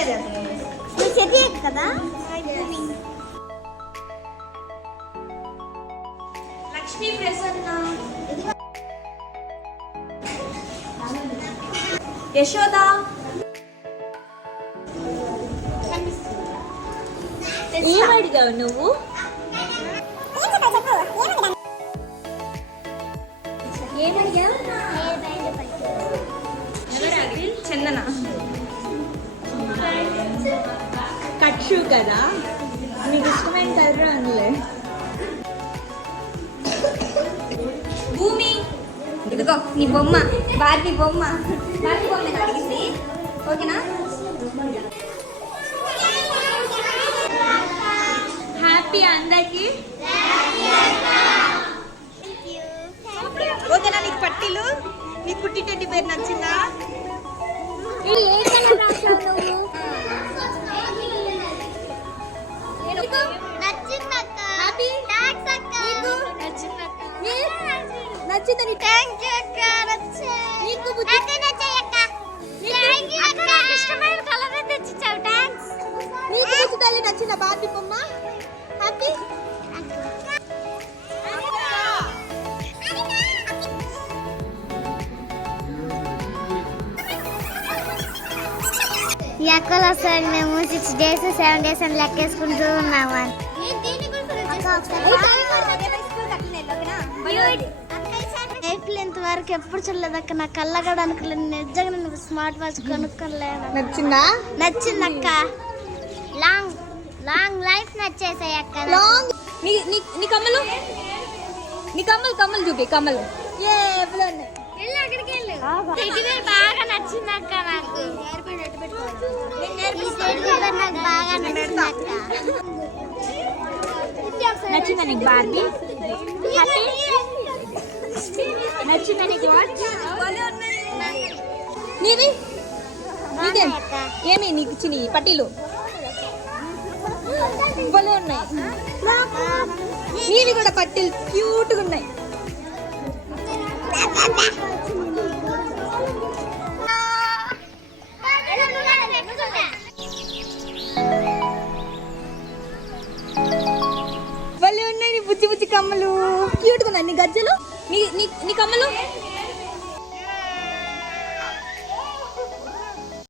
చెప్పలేదు నువ్వు చెయ్యి కదా. లక్ష్మీ ప్రసన్న, యశోద, ఏమడిగావు నువ్వు? ఏమడిగావు? చందన, కట్ షూ కదా, నీకు ఇష్టమైన కలర్ అందులే. భూమి, ఇదిగో నీ బొమ్మ, బార్బీ బొమ్మ. బార్బీ బొమ్మ అడిగింది, ఓకేనా? హ్యాపీ అందరికి. ఓకేనా? నీకు పట్టీలు, నీ పుట్టి టెడ్డి పేరు నచ్చిందా? ఏ కలర్ రాసావు నువ్వు? నచ్చిందని థ్యాంక్ యూ అక్క. నీకు ఇష్టమైన కలర్ తెచ్చిచ్చావు. థ్యాంక్స్. నీకు బుద్ధి నచ్చిన బార్బీ బొమ్మ. హ్యాపీ. ఈ అక్కలు వస్తారు. మేము 6 days 7 days అని లెక్కేసుకుంటూ ఉన్నాము. ఇంత వరకు ఎప్పుడు చూడలేదు అక్క. నా కళ్ళగడ అనుకోలేదు. నిజంగా నేను స్మార్ట్ వాచ్ కొనుక్కోలేదు. నచ్చిందా? నచ్చింది అక్క. లాంగ్ లాంగ్ లైఫ్ నచ్చేసాయి అక్క. లాంగ్. నీ కమ్మలు, నీ కమ్మలు చూపి. కమ్మలు ఏ ఎప్పుడు ఉన్నాయి? బాగా నచ్చింది అక్క. నాకు నాకు బాగా నచ్చింది అక్క. నచ్చిందా నీకు బార్బీ? హ్యాపీ. నచ్చిందా నీకు వాచ్? నీవి నీకేం? ఏమి నీకు ఇచ్చిన పట్టీలు భలే ఉన్నాయి. నీవి కూడా పట్టీలు క్యూట్గా ఉన్నాయి. భలే ఉన్నాయి నీ బుజ్జి బుజ్జి కమ్మలు, క్యూట్గా ఉన్నాయి. నీ గజ్జలు, నీ కమ్మలు